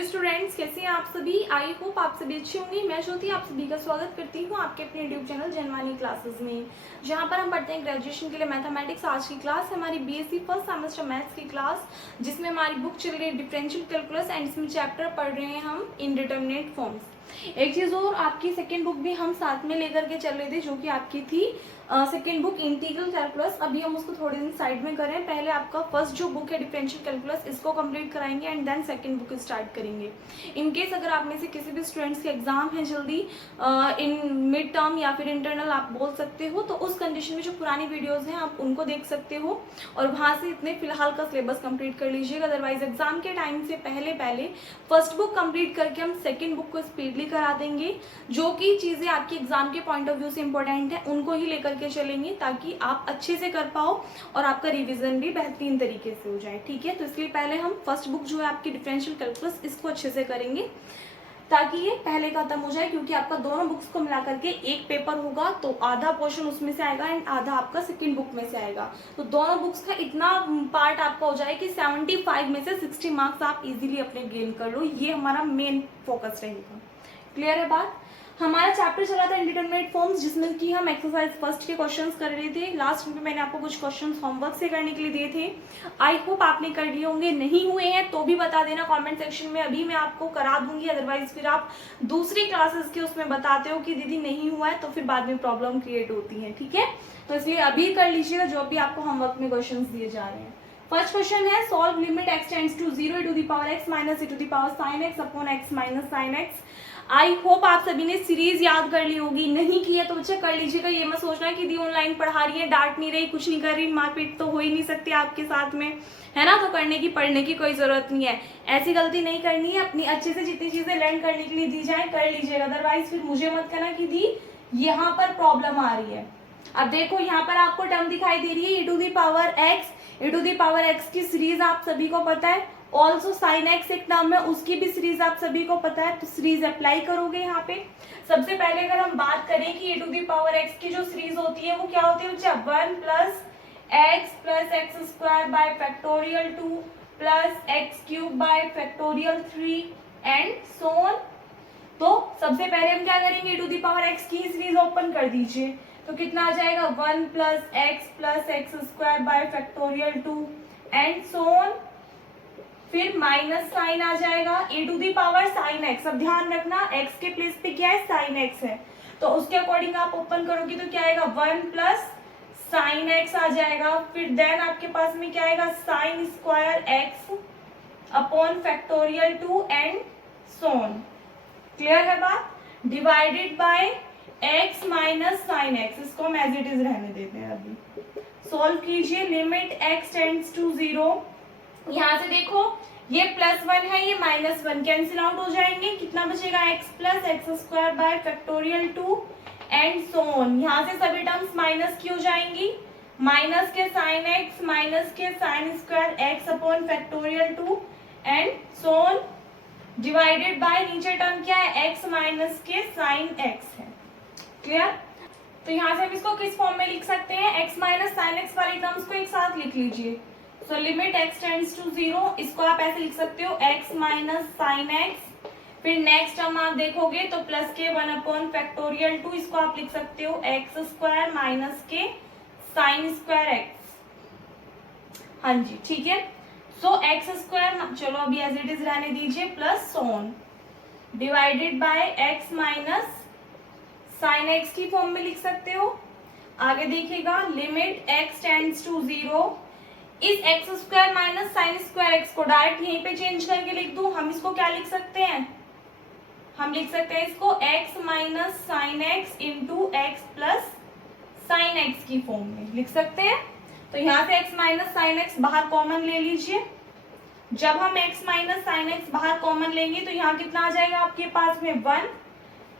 Hello students, कैसे हैं आप सभी। आई होप आप सभी अच्छे होंगे। मैं ज्योति आप सभी का स्वागत करती हूँ आपके अपने यूट्यूब चैनल जनवानी क्लासेस में, जहाँ पर हम पढ़ते हैं ग्रेजुएशन के लिए मैथमेटिक्स। आज की क्लास है हमारी बीएससी फर्स्ट सेमेस्टर मैथ्स की क्लास, जिसमें हमारी बुक चल रही है डिफरेंशियल कैलकुलस एंड इसमें चैप्टर पढ़ रहे हैं हम इनडिटरमिनेट फॉर्म्स। एक चीज़ और, आपकी सेकेंड बुक भी हम साथ में लेकर के चल रहे थे, जो कि आपकी थी सेकेंड बुक इंटीग्रल कैलकुलस। अभी हम उसको थोड़े दिन साइड में करें। पहले आपका फर्स्ट जो बुक है डिफरेंशियल कैलकुलस, इसको कंप्लीट कराएंगे and then second book start करेंगे। इन केस अगर आप में से किसी भी स्टूडेंट्स के एग्जाम है जल्दी इन मिड टर्म या फिर इंटरनल आप बोल सकते हो, तो उस कंडीशन में जो पुरानी वीडियोस हैं आप उनको देख सकते हो और वहाँ से इतने फिलहाल का सिलेबस कंप्लीट कर लीजिएगा। अदरवाइज एग्जाम के टाइम से पहले फर्स्ट बुक कंप्लीट करके हम सेकेंड बुक को स्पीडली करा देंगे। जो कि चीज़ें आपकी एग्जाम के पॉइंट ऑफ व्यू से इंपॉर्टेंट है उनको ही लेकर के चलेंगे, ताकि आप अच्छे से कर पाओ और आपका रिवीजन भी बेहतरीन तरीके से हो जाए। ठीक है, तो इसलिए पहले हम फर्स्ट बुक जो है आपकी डिफरेंशियल कैलकुलस, इसको अच्छे से करेंगे ताकि ये पहले खत्म हो जाए। क्योंकि आपका दोनों बुक्स को मिला करके एक पेपर होगा, तो आधा पोर्शन उसमें से आएगा एंड आधा आपका सेकंड बुक में से आएगा। तो दोनों बुक्स का इतना पार्ट आपका हो जाए कि 75 में से 60 मार्क्स आप इजीली अपने गेन कर लो। ये हमारा मेन फोकस रहेगा। क्लियर है बात। हमारा चैप्टर चला था इंडिटरमिनेट फॉर्म्स, जिसमें कि हम एक्सरसाइज फर्स्ट के क्वेश्चंस कर रहे थे। लास्ट में मैंने आपको कुछ क्वेश्चंस होमवर्क से करने के लिए दिए थे। आई होप आपने कर लिए होंगे। नहीं हुए हैं तो भी बता देना कमेंट सेक्शन में, अभी मैं आपको करा दूंगी। अदरवाइज फिर आप दूसरी क्लासेस के उसमें बताते हो कि दीदी नहीं हुआ है, तो फिर बाद में प्रॉब्लम क्रिएट होती है। ठीक है, तो इसलिए अभी कर लीजिएगा जो भी आपको होमवर्क में क्वेश्चन दिए जा रहे हैं। फर्स्ट क्वेश्चन है, solve limit x tends to 0 e to the power x minus e to the power sin x upon x minus sin x। I hope आप सभी ने सीरीज याद कर ली होगी। नहीं की है तो बच्चे कर लीजिएगा। ये मत सोचना कि दी ऑनलाइन पढ़ा रही है, डांट नहीं रही, कुछ नहीं कर रही, मारपीट तो हो ही नहीं सकती आपके साथ में, है ना। तो करने की पढ़ने की कोई जरूरत नहीं है। ऐसी गलती नहीं करनी है। अपनी अच्छे से जितनी चीजें लर्न करने के लिए दी जाए कर लीजिएगा। अदरवाइज फिर मुझे मत कहना कि दी यहाँ पर प्रॉब्लम आ रही है। अब देखो यहाँ पर आपको टर्म दिखाई दे रही है e to the power x। e to the power x की सीरीज आप सभी को पता है। ऑल्सो साइन एक्स एक टर्म है, उसकी भी सीरीज आप सभी को पता है। तो सीरीज अप्लाई करोगे यहाँ पे। सबसे पहले अगर हम बात करें कि e to the power x की जो सीरीज होती है वो क्या होती है बच्चा, 1 plus x square by factorial 2 plus x cube by factorial 3 and so on. तो सबसे पहले हम क्या करेंगे, e to the power x की सीरीज ओपन कर दीजिए। तो कितना आ जाएगा, 1 plus x square by factorial 2 and so on. फिर माइनस साइन आ जाएगा, e to the power sine x. अब ध्यान रखना x के प्लेस पे क्या है, साइन एक्स है, तो उसके अकॉर्डिंग आप ओपन करोगे तो क्या आएगा, 1 प्लस साइन एक्स आ जाएगा। फिर देन आपके पास में क्या आएगा, sign square x upon factorial 2 and so on. Clear है बात। Divided by x minus sine x, इसको हम एज इट इज रहने देते हैं। अभी सॉल्व कीजिए। Limit x tends to 0। यहाँ से देखो ये +1 है, ये -1 कैंसिल आउट हो जाएंगे। कितना बचेगा, x plus x square by factorial 2 and so on. यहाँ से सभी टर्म्स माइनस की हो जाएंगी। माइनस के साइन एक्स माइनस के sine square x upon factorial 2 and so on. Divided by नीचे टर्म क्या है, x माइनस के साइन x है। क्लियर। तो यहाँ से हम इसको किस फॉर्म में लिख सकते हैं, x माइनस साइन एक्स वाली टर्म्स को एक साथ लिख लीजिए। So limit x tends to 0, इसको आप ऐसे लिख सकते हो, x माइनस साइन एक्स। फिर नेक्स्ट टर्म आप देखोगे तो प्लस के 1 अपॉन फैक्टोरियल 2, इसको आप लिख सकते हो एक्स स्क्वायर माइनस के साइन स्क्वायर एक्स। हाँ जी, ठीक है। सो एक्स स्क्वायर, चलो अभी एज इट इज रहने दीजिए, plus so on divided by x minus sine x की फॉर्म में लिख सकते हो। आगे देखिएगा, लिमिट x टेंड्स टू 0। इस x square minus sine square x को डायरेक्ट यहीं पे चेंज करके लिख दूं। हम इसको क्या लिख सकते हैं, हम लिख सकते हैं इसको x minus sine x into x plus sine x की फॉर्म में लिख सकते हैं। तो यहाँ से x माइनस साइन एक्स बाहर कॉमन ले लीजिए। जब हम x माइनस साइन एक्स बाहर कॉमन लेंगे तो यहाँ कितना आ जाएगा आपके पास में, 1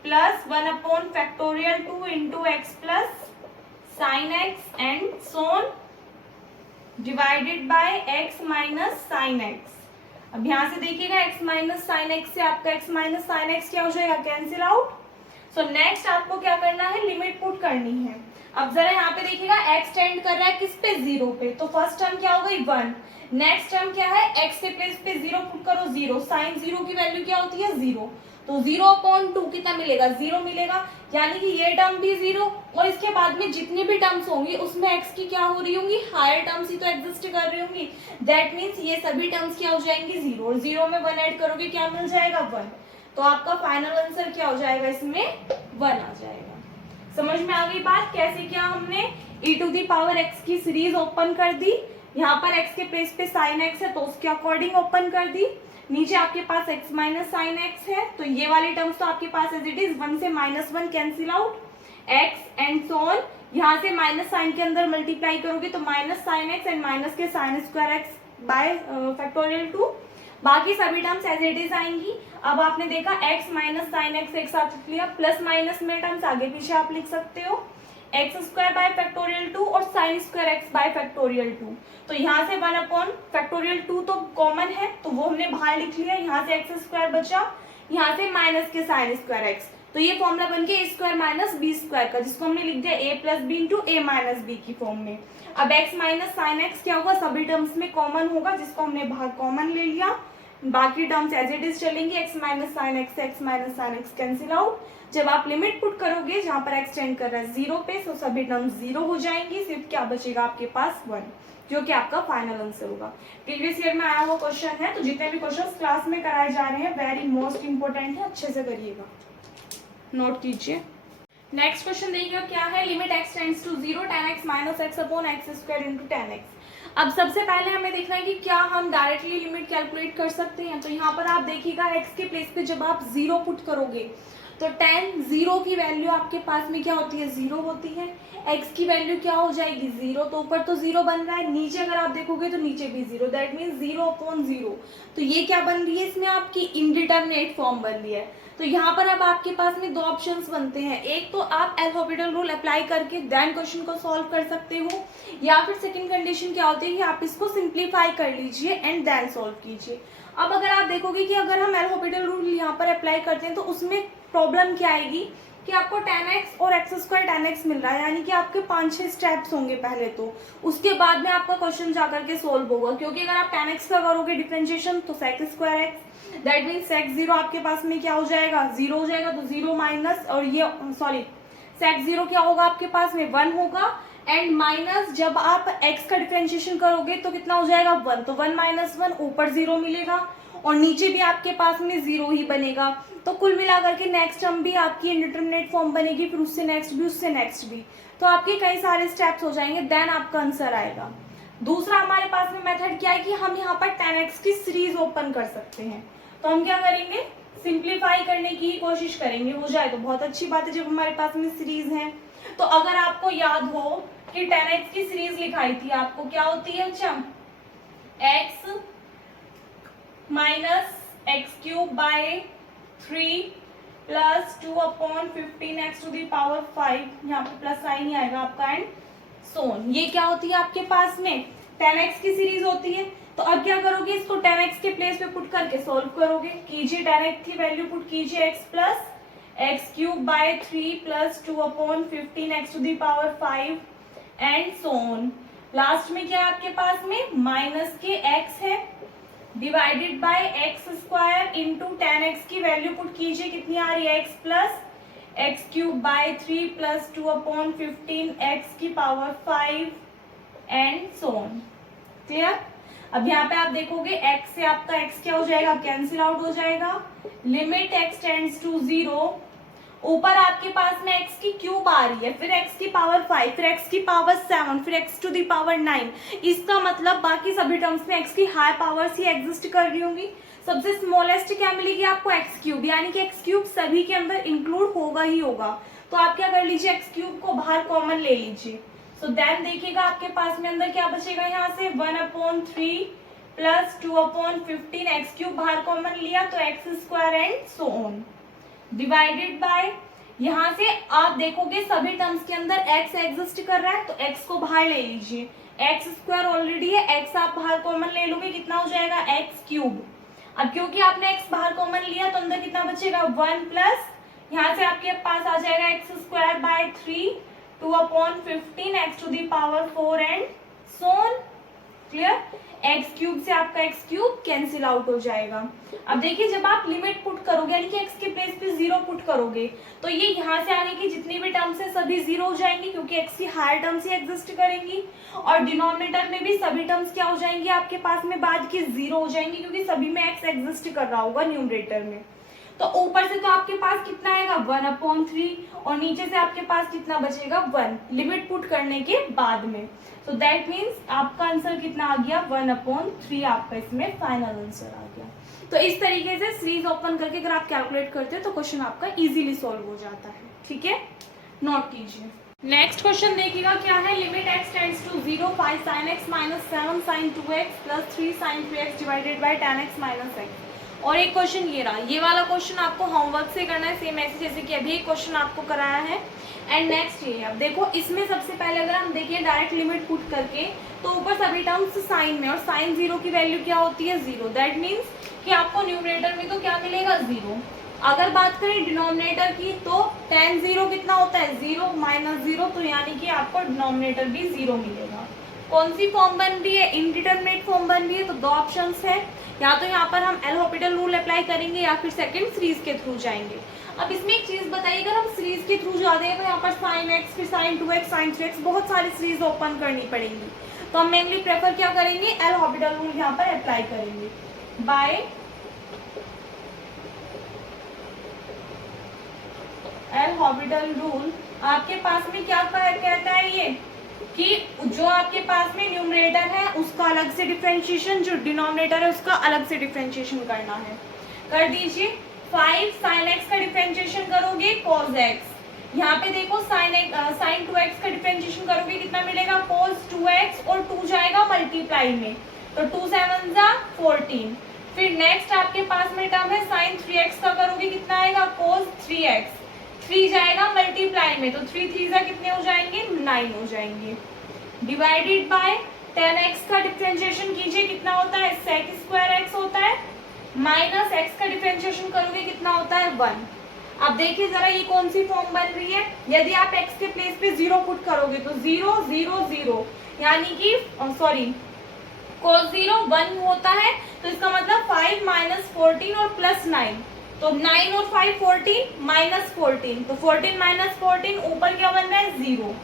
plus 1 upon factorial 2 into x plus sign x and so on divided by x minus sine x. अब यहाँ से देखिएगा x माइनस साइन एक्स से आपका x माइनस साइन एक्स क्या हो जाएगा, कैंसिल आउट। सो नेक्स्ट आपको क्या करना है, लिमिट पुट करनी है। अब जरा यहाँ पे देखिएगा x टेंड कर रहा है किस पे, 0 पे, तो फर्स्ट टर्म क्या हो गई 1। नेक्स्ट टर्म क्या है, x के प्लेस पे 0 पुट करो, 0, साइन 0 की वैल्यू क्या होती है 0, तो 0/2 कितना मिलेगा, 0 मिलेगा, यानी कि ये टर्म भी 0 और इसके बाद में जितनी भी टर्म्स होंगी उसमें x की क्या हो रही होंगी, हायर टर्म्स ही तो एग्जिस्ट कर रही होंगी। दैट मीन्स ये सभी टर्म्स क्या हो जाएंगी 0, और 0 में 1 ऐड करोगे क्या मिल जाएगा 1, तो आपका फाइनल आंसर क्या हो जाएगा, इसमें 1 आ जाएगा। समझ में आ गई बात, कैसे क्या हमने e⁻x की सीरीज ओपन कर दी, यहाँ पर x के प्लेस पे sin x है तो उसके अकॉर्डिंग ओपन कर दी, नीचे आपके पास x माइनस साइन एक्स है, तो ये वाली टर्म्स तो आपके पास एज इट इज 1 से -1 cancel out, x and so on, यहाँ से माइनस साइन के अंदर मल्टीप्लाई करोगे तो minus sine x and minus के sine square x by factorial 2, बाकी सभी टर्म्स एज इट इज आएंगी। अब आपने देखा x माइनस साइन एक्स एक साथ लिख लिया, प्लस माइनस में टर्म्स आगे पीछे आप लिख सकते हो, एक्स स्क्वायर बाय फैक्टोरियल 2 और sign square x by factorial 2, तो यहाँ से 1/फैक्टोरियल 2 तो कॉमन है तो वो हमने बाहर लिख लिया, यहाँ से एक्स स्क्वायर बचा, यहाँ से माइनस के साइन स्क्वायर एक्स, तो ये फॉर्मूला बन के a square minus b square का, जिसको हमने लिख दिया a plus b into a minus b की फॉर्म में। अब x माइनस साइन एक्स क्या होगा, सभी टर्म्स में कॉमन होगा, जिसको हमने बाहर कॉमन ले लिया, बाकी टर्म्स एज इट इज चलेंगे, x minus sine x x minus sine x cancel out, जब आप लिमिट पुट करोगे जहां पर x टेंड कर रहा है 0 पे, तो सभी टर्म्स 0 हो जाएंगी, सिर्फ क्या बचेगा आपके पास 1, जो कि आपका फाइनल आंसर होगा। प्रीवियस ईयर में आया हुआ क्वेश्चन है, तो जितने भी क्वेश्चन क्लास में कराए जा रहे हैं वेरी मोस्ट इंपोर्टेंट है, अच्छे से करिएगा, नोट कीजिए। नेक्स्ट क्वेश्चन देखिए क्या है, limit x tends to 0 tan x minus x upon x square into tan x। अब सबसे पहले हमें देखना है कि क्या हम डायरेक्टली लिमिट कैलकुलेट कर सकते हैं, तो यहाँ पर आप देखिएगा x के प्लेस पे जब आप 0 पुट करोगे तो tan 0 की वैल्यू आपके पास में क्या होती है 0 होती है, x की वैल्यू क्या हो जाएगी 0, तो ऊपर तो 0 बन रहा है, नीचे अगर आप देखोगे तो नीचे भी 0, दैट मीन्स 0/0, तो ये क्या बन रही है, इसमें आपकी इनडिटरमिनेट फॉर्म बन रही है। तो यहाँ पर अब आपके पास में दो ऑप्शंस बनते हैं, एक तो आप एल्फाबेटल रूल अप्लाई करके देन क्वेश्चन को सॉल्व कर सकते हो, या फिर सेकंड कंडीशन क्या होती है कि आप इसको सिंप्लीफाई कर लीजिए एंड देन सॉल्व कीजिए। अब अगर आप देखोगे कि अगर हम एल्फाबेटल रूल यहाँ पर अप्लाई करते हैं तो उसमें प्रॉब्लम क्या आएगी कि आपको tan x और x स्क्वायर tan x मिल रहा है, यानी कि आपके 5-6 स्टेप्स होंगे पहले, तो उसके बाद में आपका क्वेश्चन जाकर के सोल्व होगा, क्योंकि अगर आप tan x का करोगे डिफरेंशिएशन तो sec square x, that mean sec 0 आपके पास में क्या हो जाएगा 0 हो जाएगा, तो 0 माइनस और ये सॉरी sec 0 क्या होगा आपके पास में 1 होगा, एंड माइनस जब आप x का डिफरेंशिएशन करोगे तो कितना हो जाएगा 1, तो 1 माइनस 1 ऊपर 0 मिलेगा और नीचे भी आपके पास में 0 ही बनेगा, तो कुल मिलाकर के नेक्स्ट टर्म भी आपकी इंडिटरमिनेट फॉर्म बनेगी, फिर उससे नेक्स्ट भी, तो आपके कई सारे स्टेप्स हो जाएंगे, देन आपका आंसर आएगा। दूसरा हमारे पास में मेथड क्या है कि हम यहाँ पर tan x की सीरीज ओपन कर सकते हैं, तो हम क्या करेंगे सिंप्लीफाई करने की कोशिश करेंगे, हो जाए तो बहुत अच्छी बात है जब हमारे पास में सीरीज है। तो अगर आपको याद हो कि tan x की सीरीज लिखाई थी, आपको क्या होती है, अच्छा x minus x cube by 3 plus 2/15x to the power 5, यहाँ पे प्लस साइन ही आएगा आपका, एंड सोन, ये क्या होती है आपके पास में tan x की सीरीज होती है। तो अब क्या करोगे, इसको tan x के प्लेस पे पुट करके सॉल्व करोगे, कीजिए tan x की वैल्यू पुट कीजिए, x plus x cube by 3 plus 2/15x to the power 5 and so on, last में क्या है आपके पास में माइनस के x है divided by x square into tan x की वैल्यू पुट कीजिए, कितनी आ रही है x plus x cube by 3 plus 2/15x की पावर 5 एंड सोन, क्लियर। अब यहाँ पे आप देखोगे x से आपका x क्या हो जाएगा कैंसिल आउट हो जाएगा, लिमिट x टेंड्स टू 0, ऊपर आपके पास में x की क्यूब आ रही है, फिर x की पावर 5, फिर x की पावर 7, फिर x टू दी पावर 9, इसका मतलब बाकी सभी टर्म्स में x की हाई पावर्स ही एग्जिस्ट कर रही होंगी। सबसे स्मॉलेस्ट क्या मिलेगी आपको x क्यूब, यानी कि x क्यूब सभी के अंदर इंक्लूड होगा ही होगा, तो आप क्या कर लीजिए x क्यूब को बाहर कॉमन ले लीजिए, सो देन देखिएगा आपके पास में अंदर क्या बचेगा, यहाँ से 1/3 प्लस 2/15 एक्स क्यूब बाहर कॉमन लिया तो x square and so on, divided by, यहाँ से आप देखोगे सभी टर्म्स के अंदर x एग्जिस्ट कर रहा है तो x को बाहर ले लीजिए, एक्स स्क्वायर ऑलरेडी है, x आप बाहर कॉमन ले लोगे, कितना हो जाएगा एक्स क्यूब। अब क्योंकि आपने x बाहर कॉमन लिया तो अंदर कितना बचेगा 1 प्लस, यहाँ से आपके पास आ जाएगा x square by 3 2/15 x to the power 4 and so on. Clear. X cube से आपका एक्स क्यूब कैंसिल आउट हो जाएगा। अब देखिए जब आप लिमिट पुट करोगे यानी कि एक्स के प्लेस पे 0 पुट करोगे तो ये यहाँ से आगे की जितनी भी टर्म्स है सभी 0 हो जाएंगी क्योंकि एक्स की हायर टर्म्स ही एग्जिस्ट करेंगी, और डिनोमिनेटर में भी सभी टर्म्स क्या हो जाएंगी आपके पास में बाद की 0 हो जाएंगी क्योंकि सभी में एक्स एग्जिस्ट कर रहा होगा न्यूमरेटर में। तो ऊपर से तो आपके पास कितना आएगा 1/3 और नीचे से आपके पास कितना बचेगा 1 लिमिट पुट करने के बाद में। सो दैट मीन्स आपका आंसर कितना आ गया 1/3 आपका इसमें फाइनल आंसर आ गया। तो इस तरीके से सीरीज ओपन करके अगर आप कैलकुलेट करते हो तो क्वेश्चन आपका इजीली सॉल्व हो जाता है। ठीक है, नोट कीजिए। नेक्स्ट क्वेश्चन देखिएगा क्या है। Limit x tends to 0 5 sin x - 7 sin 2x + 3 sin 3x divided by tan x - x। और एक क्वेश्चन ये रहा, ये वाला क्वेश्चन आपको होमवर्क से करना है सेम ऐसे जैसे कि अभी एक क्वेश्चन आपको कराया है। एंड नेक्स्ट ये अब देखो इसमें सबसे पहले अगर हम देखें डायरेक्ट लिमिट पुट करके तो ऊपर सभी टर्म्स साइन में, और साइन 0 की वैल्यू क्या होती है 0। दैट मीन्स कि आपको न्यूमरेटर में तो क्या मिलेगा 0। अगर बात करें डिनोमिनेटर की तो tan 0 कितना होता है 0 - 0, तो यानी कि आपको डिनोमिनेटर भी 0 मिलेगा। कौन सी फॉर्म बन रही है इनडिटरमिनेट फॉर्म बन रही है, तो दो ऑप्शंस है, या तो यहाँ पर हम एल हॉपिटल रूल अप्लाई करेंगे या फिर सेकंड सीरीज के थ्रू जाएंगे। अब इसमें एक चीज बताइए अगर हम सीरीज के थ्रू जाते हैं तो यहाँ पर sin x फिर sin 2x sin 3x बहुत सारी सीरीज ओपन करनी पड़ेंगी, तो हम मेनली प्रेफर क्या करेंगे एल हॉपिटल रूल यहाँ पर अप्लाई करेंगे। बाय एल हॉपिटल रूल आपके पास में क्या कहता है ये कि जो आपके पास में न्यूमरेटर है उसका अलग से डिफरेंशिएशन, जो डिनोमिनेटर है उसका अलग से डिफरेंशिएशन करना है। कर दीजिए 5 sin x का डिफरेंशिएशन करोगे cos x। यहाँ पे देखो sin 2x का डिफरेंशिएशन करोगे कितना मिलेगा cos 2x, और 2 जाएगा मल्टीप्लाई में तो 2 7 जा 14। फिर नेक्स्ट आपके पास में टर्म है sin 3x का करोगे कितना आएगा cos 3x, 3 जाएगा मल्टीप्लाई में तो 3 3 जा कितने हो जाएंगे 9 हो जाएंगे। डिवाइडेड बाय tan x का डिफरेंशिएशन कीजिए कितना होता है sec स्क्वायर x होता है, माइनस x का डिफरेंशिएशन करोगे कितना होता है 1। अब देखिए जरा ये कौन सी फॉर्म बन रही है, यदि आप x के प्लेस पे 0 पुट करोगे तो 0 0 0 यानी कि cos 0 1 होता है, तो इसका मतलब 5 - 14 और +9, तो 9 और 5 14 - 14, तो 14 - 14 ऊपर क्या बन रहा है 0।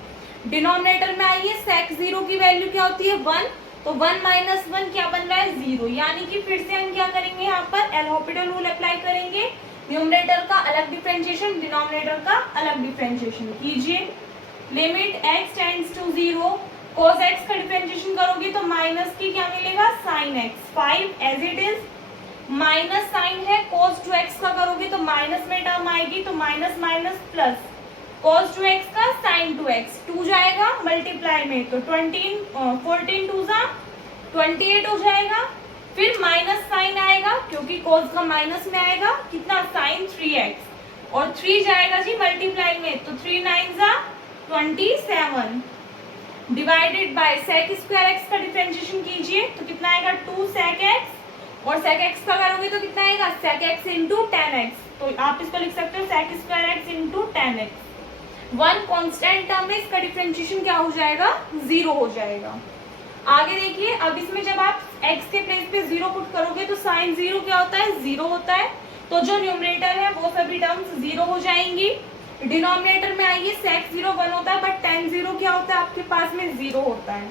डिनोमिनेटर में आइए sec 0 की वैल्यू क्या होती है 1, तो 1 - 1 क्या बन रहा है 0, यानी कि फिर से हम क्या करेंगे यहाँ पर एल हॉपिटल रूल अप्लाई करेंगे। न्यूमरेटर का अलग डिफरेंशिएशन, डिनोमिनेटर का अलग डिफरेंशिएशन कीजिए। Limit x tends to 0 cos x का डिफरेंशिएशन करोगे तो माइनस की क्या मिलेगा sin x, 5 as it is, minus sine है cos 2x का करोगे तो माइनस में टर्म आएगी तो minus minus plus cos 2x का sin 2x, 2 जाएगा मल्टीप्लाई में तो 14 2 जा 28 हो जाएगा। फिर माइनस साइन आएगा क्योंकि cos का माइनस में आएगा कितना sin 3x, और 3 जाएगा जी मल्टीप्लाई में तो 3 9 जा 27। Divided by sec square x का डिफरेंशिएशन कीजिए तो कितना आएगा 2 sec x, और sec x का करोगे तो कितना आएगा sec x into tan x, तो आप इसको लिख सकते हो sec square x into tan x। 1 constant term में इसका डिफरेंशिएशन क्या हो जाएगा 0 हो जाएगा। आगे देखिए अब इसमें जब आप x के प्लेस पे 0 पुट करोगे तो sin 0 क्या होता है 0 होता है, तो जो न्यूमरेटर है वो सभी टर्म्स 0 हो जाएंगी। डिनोमिनेटर में आइए sec 0 1 होता है बट tan 0 क्या होता है आपके पास में 0 होता है,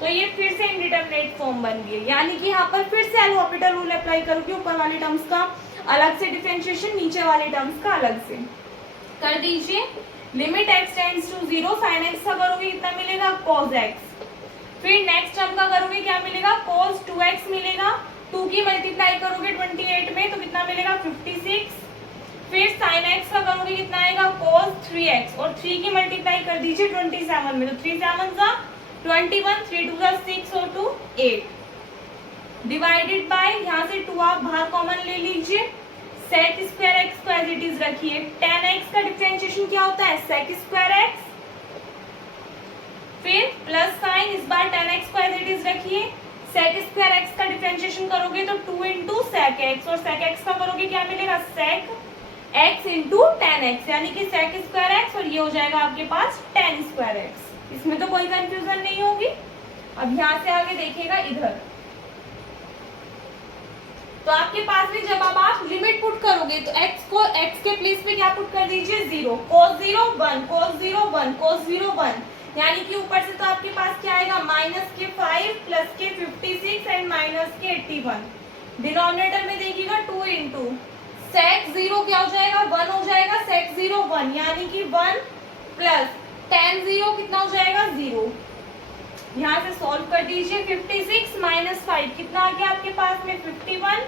तो ये फिर से इनडिटरमिनेट फॉर्म बन गई है, यानी कि यहाँ पर फिर से एल हॉपिटल रूल अप्लाई करोगे, ऊपर वाले टर्म्स का अलग से डिफरेंशिएशन, नीचे वाले टर्म्स का अलग से कर दीजिए। Limit x tends to 0 sin x का करोगे कितना मिलेगा cos x, फिर नेक्स्ट टर्म का करोगे क्या मिलेगा cos 2x मिलेगा, 2 की मल्टीप्लाई करोगे 28 में तो कितना मिलेगा 56, फिर sin x का करोगे कितना आएगा cos 3x, और 3 की मल्टीप्लाई कर दीजिए 27 में तो 3 7 जा 21, 3 2 6 और 2 8। डिवाइडेड बाय यहाँ से 2 आप बाहर कॉमन ले लीजिए, sec स्क्वायर x को एज इट इज रखिए। tan x का डिफरेंशिएशन क्या होता है sec स्क्वायर x, फिर प्लस साइन इस बार tan x को एज इट इज रखिए। sec स्क्वायर x का डिफरेंशिएशन करोगे तो 2 इंटू sec x, और sec x का करोगे क्या मिलेगा sec x into ten x, यानी कि सेक स्क्वायर एक्स, और ये हो जाएगा आपके पास टेन स्क्वायर एक्स। इसमें तो कोई कंफ्यूजन नहीं होगी। अब यहाँ से आगे देखिएगा इधर, तो आपके पास में जब अब आप लिमिट पुट करोगे तो x को x के प्लेस पे क्या पुट कर दीजिए, 0, cos 0 1, cos 0 1, cos 0 1, यानी कि ऊपर से तो आपके पास क्या आएगा, माइनस के 5 प्लस के 56 एंड माइनस के 81। डिनोमिनेटर में देखिएगा 2 इंटू सेक 0 क्या हो जाएगा, 1 हो जाएगा, सेक 0 1, यानी कि 1 प्लस tan 0 कितना हो जाएगा, 0। यहाँ से सॉल्व कर दीजिए, 56 माइनस 5 कितना आ गया आपके पास में, 51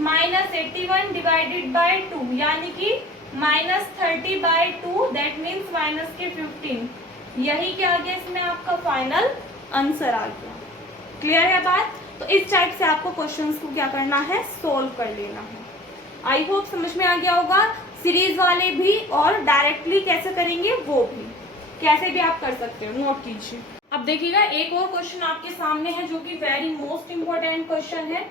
माइनस 81 डिवाइडेड बाय 2, यानी कि minus 30 by 2, that means minus के 15। यही क्या आ गया इसमें आपका फाइनल आंसर आ गया। क्लियर है बात? तो इस टाइप से आपको क्वेश्चंस को क्या करना है, सोल्व कर लेना है। आई होप समझ में आ गया होगा। सीरीज वाले भी और डायरेक्टली कैसे करेंगे वो भी, कैसे भी आप कर सकते हो, नोट कीजिए। अब देखिएगा एक और क्वेश्चन आपके सामने है जो कि वेरी मोस्ट इम्पोर्टेंट क्वेश्चन है,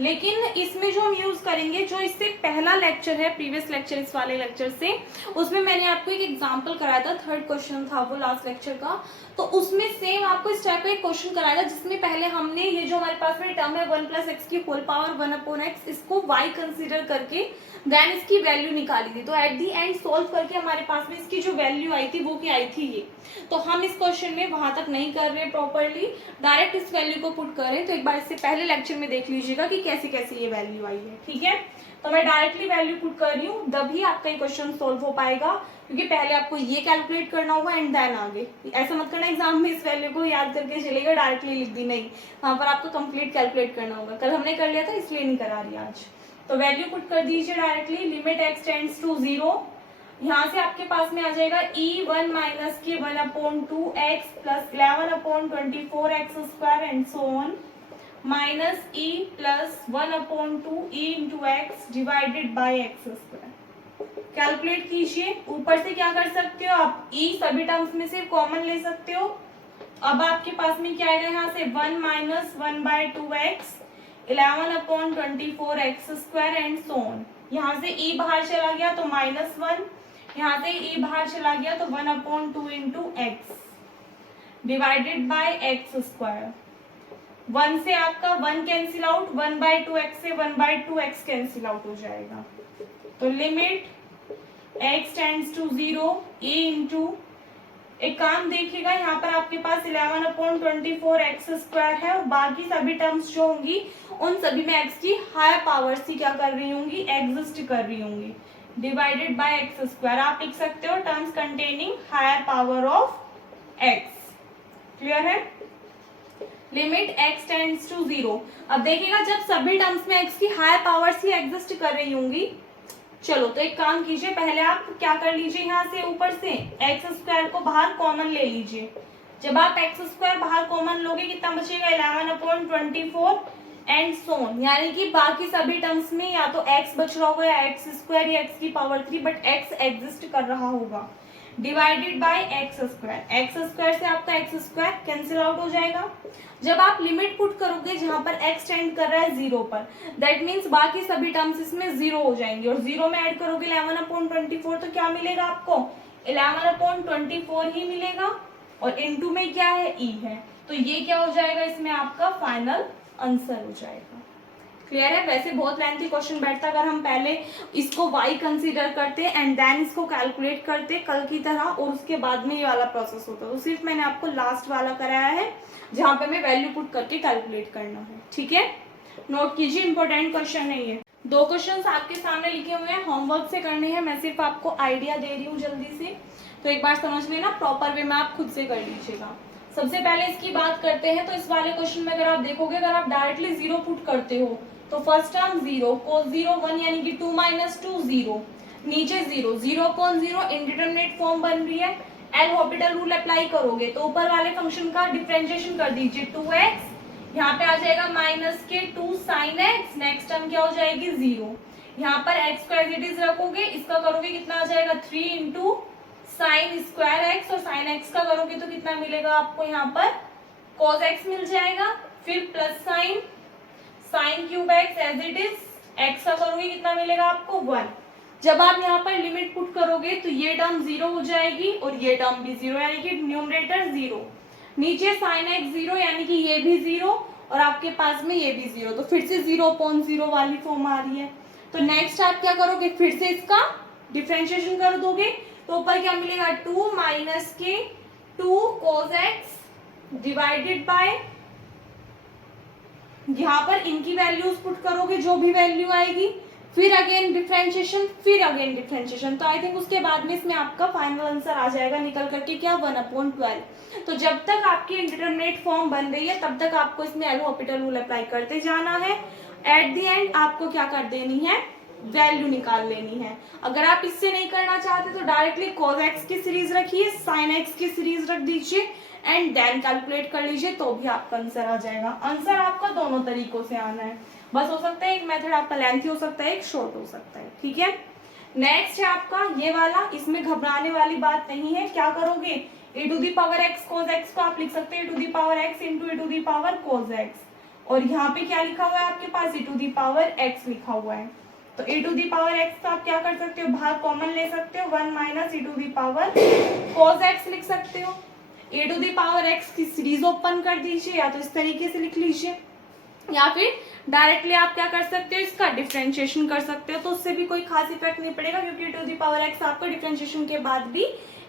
लेकिन इसमें जो हम यूज करेंगे, जो इससे पहला लेक्चर है, प्रीवियस लेक्चर इस वाले लेक्चर से, उसमें मैंने आपको एक एग्जांपल कराया था, थर्ड क्वेश्चन था वो लास्ट लेक्चर का। तो उसमें सेम आपको इस टाइप का एक क्वेश्चन कराया था, जिसमें पहले हमने ये जो हमारे पास में टर्म है 1 प्लस एक्स की होल पावर 1 अपॉन एक्स, इसको y कंसिडर करके देन इसकी वैल्यू निकाली थी। तो एट दी एंड सोल्व करके हमारे पास में इसकी जो वैल्यू आई थी वो क्या आई थी, ये। तो हम इस क्वेश्चन में वहां तक नहीं कर रहे प्रॉपरली, डायरेक्ट इस वैल्यू को पुट कर रहे हैं। तो एक बार इससे पहले लेक्चर में देख लीजिएगा कि कैसे कैसे ये वैल्यू आई है, ठीक है। तो मैं डायरेक्टली वैल्यू पुट कर रही हूँ, तभी आपका ये क्वेश्चन सोल्व हो पाएगा, क्योंकि पहले आपको ये कैलकुलेट करना होगा एंड देन आगे। ऐसा मत करना एग्जाम में इस वैल्यू को याद करके चलेगा, डायरेक्टली लिख दी, नहीं, वहां पर आपको कंप्लीट कैलकुलेट करना होगा। कल हमने कर लिया था इसलिए नहीं करा रही आज। तो वैल्यू पुट कर दीजिए directly, limit x tends to 0, यहाँ से आपके पास में आ जाएगा e1 माइनस के 1 upon 2x plus 11 upon 24x square and so on, minus e plus 1 upon 2e into x divided by x square. Calculate कीजिए, ऊपर से क्या कर सकते हो आप, e सभी टर्म्स में से कॉमन ले सकते हो। अब आपके पास में क्या आएगा, यहाँ से 1 minus 1 by 2x, 11 upon 24x square and so on. यहाँ से e बाहर चला गया तो -1, यहाँ से e बाहर चला गया तो 1 upon 2 into x divided by x square. 1 से आपका 1 कैंसिल आउट, 1 बाय 2x से 1 बाय 2x कैंसिल आउट हो जाएगा। तो limit x tends to 0 e into, एक काम देखिएगा, यहाँ पर आपके पास 11 अपॉन 24x स्क्वायर है, और बाकी सभी टर्म्स जो होंगी उन सभी में x की हायर पावर्स ही क्या कर रही होंगी, एग्जिस्ट कर रही होंगी, डिवाइडेड बाय एक्स स्क्वायर। आप लिख सकते हो terms containing higher power of x। Clear है? Limit x tends to 0। अब देखिएगा जब सभी टर्म्स में x की हायर पावर्स ही एग्जिस्ट कर रही होंगी, चलो तो एक काम कीजिए, पहले आप क्या कर लीजिए, यहाँ से ऊपर से एक्स स्क्वायर को बाहर कॉमन ले लीजिए। जब आप एक्स स्क्वायर बाहर कॉमन लोगे कितना बचेगा, 11 अपॉन 24 एंड सोन, यानी कि बाकी सभी टर्म्स में या तो एक्स बच रहा होगा या एक्स स्क्वायर या एक्स की पावर 3, बट एक्स एग्जिस्ट कर रहा होगा, divided by x square. X square से आपका एक्स स्क्वायर कैंसिल आउट हो जाएगा। जब आप लिमिट पुट करोगे जहां पर x टेंड कर रहा है 0 पर, दैट मीन्स बाकी सभी टर्म्स इसमें 0 हो जाएंगे, और 0 में ऐड करोगे 11 अपॉन 24 तो क्या मिलेगा आपको, 11 अपॉन 24 ही मिलेगा, और इनटू में क्या है, e है। तो ये क्या हो जाएगा, इसमें आपका फाइनल आंसर हो जाएगा। क्लियर है? वैसे बहुत लेंथी क्वेश्चन बैठता अगर हम पहले इसको y कंसीडर करते एंड देन इसको कैलकुलेट करते कल की तरह, और उसके बाद में ये वाला प्रोसेस होता। तो सिर्फ मैंने आपको लास्ट वाला कराया है जहां पे मैं वैल्यू पुट करके कैलकुलेट करना है, ठीक है। नोट कीजिए, इंपॉर्टेंट क्वेश्चन है ये। 2 क्वेश्चंस आपके सामने लिखे हुए हैं, होमवर्क से करने हैं, मैं सिर्फ आपको आइडिया दे रही हूँ जल्दी से, तो एक बार समझ लेना, प्रॉपर वे में आप खुद से कर लीजिएगा। सबसे पहले इसकी बात करते हैं, तो इस वाले क्वेश्चन में अगर आप देखोगे, अगर आप डायरेक्टली 0 पुट करते हो तो फर्स्ट टर्म 0, cos 0 1, यानी कि 2 माइनस 2 0, नीचे 0, 0 अपॉन 0 इंडिटरमिनेट फॉर्म बन रही है, एल हॉपिटल रूल अप्लाई करोगे तो ऊपर वाले फंक्शन का डिफरेंशिएशन कर दीजिए, 2x, यहाँ पे आ जाएगा माइनस के 2 साइन एक्स, नेक्स्ट टर्म क्या हो जाएगी 0, यहाँ पर x को एज इट इज रखोगे, इसका करोगे कितना आ जाएगा 3 इंटू साइन स्क्वायर एक्स, और साइन एक्स का करोगे तो कितना मिलेगा आपको, यहाँ पर cos x मिल जाएगा, फिर plus sine cube x as it is, x का करोगे कितना मिलेगा आपको 1। जब आप यहाँ पर लिमिट पुट करोगे तो ये टर्म 0 हो जाएगी और ये टर्म भी 0, यानी कि न्यूमरेटर 0, नीचे sin x 0 यानी कि ये भी 0 और आपके पास में ये भी 0, तो फिर से 0/0 वाली फॉर्म आ रही है। तो नेक्स्ट आप क्या करोगे, फिर से इसका डिफरेंशिएशन कर दोगे, तो ऊपर क्या मिलेगा 2 माइनस के 2 cos x डिवाइडेड बाय, यहाँ पर इनकी वैल्यूज पुट करोगे जो भी वैल्यू आएगी, फिर अगेन डिफरेंशिएशन, फिर अगेन डिफरेंशिएशन। तो आई थिंक उसके बाद में इसमें आपका फाइनल आंसर आ जाएगा निकल करके क्या 1/12। तो जब तक आपकी इंडिटरमिनेट फॉर्म बन रही है तब तक आपको इसमें एल'हॉपिटल रूल अप्लाई करते जाना है। एट द एंड आपको क्या कर देनी है, वैल्यू निकाल लेनी है। अगर आप इससे नहीं करना चाहते तो डायरेक्टली cos x की सीरीज रखिए, sin x की सीरीज रख दीजिए एंड देन कैलकुलेट कर लीजिए, तो भी आपका आंसर आ जाएगा। आंसर आपका दोनों तरीकों से आना है, बस हो सकता है एक मेथड आपका लेंथी हो सकता है, एक शॉर्ट हो सकता है, ठीक है। नेक्स्ट है आपका ये वाला, इसमें घबराने वाली बात नहीं है। क्या करोगे, e⁻x cos x को आप लिख सकते हैं e⁻x into e⁻ cos x, और यहाँ पे क्या लिखा हुआ है आपके पास e⁻x लिखा हुआ है। तो e⁻x का आप क्या कर सकते हो, बाहर कॉमन ले सकते हो, 1 माइनस e⁻ cos x लिख सकते हो। e⁻x की सीरीज ओपन कर दीजिए, या तो इस तरीके से लिख लीजिए, या फिर डायरेक्टली आप क्या कर सकते हो, इसका डिफरेंशिएशन कर सकते हो, तो उससे भी कोई खास इफेक्ट नहीं पड़ेगा क्योंकि e⁻x आपका डिफरेंशिएशन के बाद भी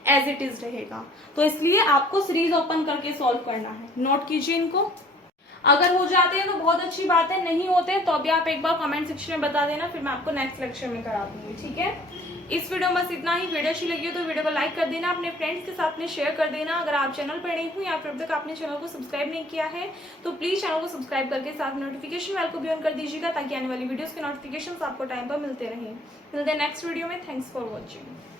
एज इट इज रहेगा। तो इसलिए आपको सीरीज ओपन करके सॉल्व करना है, नोट कीजिए इनको। अगर हो जाते हैं तो बहुत अच्छी बात है, नहीं होते तो अभी आप एक बार कमेंट सेक्शन में बता देना, फिर मैं आपको नेक्स्ट लेक्चर में करा दूंगी, ठीक है। इस वीडियो में बस इतना ही। वीडियो अच्छी लगी हो तो वीडियो को लाइक कर देना, अपने फ्रेंड्स के साथ में शेयर कर देना। अगर आप चैनल पर नए हो या फिर अब तक आपने चैनल को सब्सक्राइब नहीं किया है तो प्लीज चैनल को सब्सक्राइब करके साथ में नोटिफिकेशन बेल को भी ऑन कर दीजिएगा, ताकि आने वाली वीडियोस के नोटिफिकेशन आपको टाइम पर मिलते रहें। मिलते हैं नेक्स्ट वीडियो में। Thanks for watching.